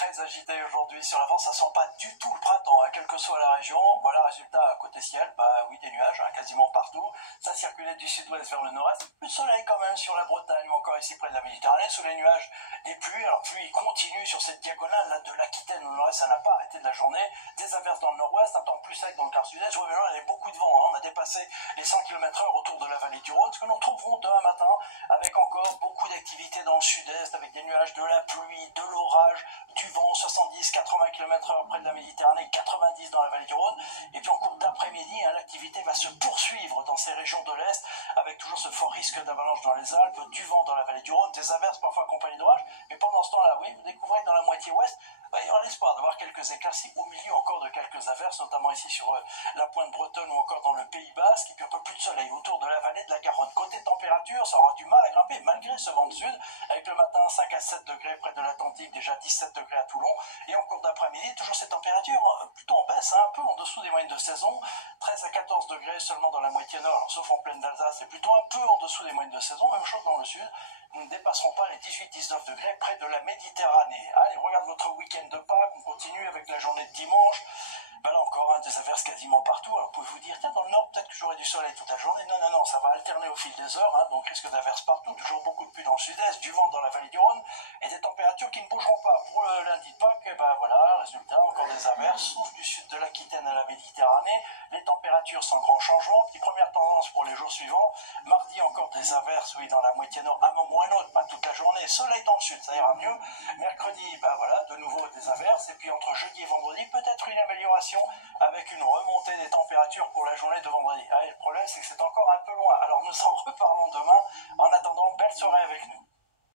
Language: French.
très agité aujourd'hui sur la France, ça sent pas du tout le printemps, hein, quelle que soit la région. Voilà, résultat, côté ciel, bah oui, des nuages, hein, quasiment partout. Ça circulait du sud-ouest vers le nord-est. Plus de soleil quand même sur la Bretagne ou encore ici près de la Méditerranée, sous les nuages des pluies. Alors pluie continue sur cette diagonale là de l'Aquitaine au nord-est, ça n'a pas arrêté de la journée. Des averses dans le nord-ouest, un temps plus sec dans le quart sud-est. Oui, mais là, il y avait beaucoup de vent, hein. On a dépassé les 100 km/h autour de la vallée du Rhône, ce que nous retrouverons demain matin avec encore beaucoup d'activités dans le sud-est, avec des nuages, de la pluie, de l'orage, du vent, 70-80 km/h près de la Méditerranée, 90 dans la vallée du Rhône. Et puis en cours d'après-midi, hein, l'activité va se poursuivre dans ces régions de l'Est, avec toujours ce fort risque d'avalanche dans les Alpes, du vent dans la vallée du Rhône, des averses parfois accompagnées d'orages. Mais pendant ce temps-là, oui, vous découvrez dans la moitié ouest, il y aura l'espoir d'avoir quelques éclaircies au milieu encore de quelques averses, notamment ici sur la pointe bretonne ou encore dans le Pays Basque, et puis un peu plus de soleil autour de la vallée de la Garonne. Côté température, ça aura du mal à grimper malgré ce vent de sud, avec le matin 5 à 7 degrés près de l'Atlantique, déjà 17 degrés à Toulon, et en cours d'après-midi, toujours ces températures plutôt en baisse, hein, un peu en dessous des moyennes de saison, 13 à 14 degrés seulement dans la moitié nord, sauf en plaine d'Alsace, et plutôt un peu en dessous des moyennes de saison, même chose dans le sud. Nous ne dépasserons pas les 18-19 degrés près de la Méditerranée. Allez, on regarde votre week-end de Pâques, on continue avec la journée de dimanche. Ben là encore, hein, des averses quasiment partout. Alors pouvez-vous dire, tiens, dans le nord, peut-être que j'aurai du soleil toute la journée. Non, non, non, ça va alterner au fil des heures, hein, donc risque d'averses partout, toujours beaucoup de pluie dans le sud-est, du vent dans la vallée du Rhône, et des températures qui ne bougeront pas. Pour le lundi de Pâques, et ben voilà, résultat, encore des averses, sauf du sud de l'Aquitaine à la Méditerranée, les températures sans grand changement. Puis première tendance pour les jours suivants, mardi encore des averses, oui, dans la moitié nord, un moment ou un autre, pas toute la journée, soleil dans le sud, ça ira mieux. Mercredi, ben voilà, de nouveau des averses, et puis entre jeudi et vendredi, peut-être une amélioration avec une remontée des températures pour la journée de vendredi. Ah, le problème, c'est que c'est encore un peu loin. Alors nous en reparlons demain. En attendant, belle soirée avec nous.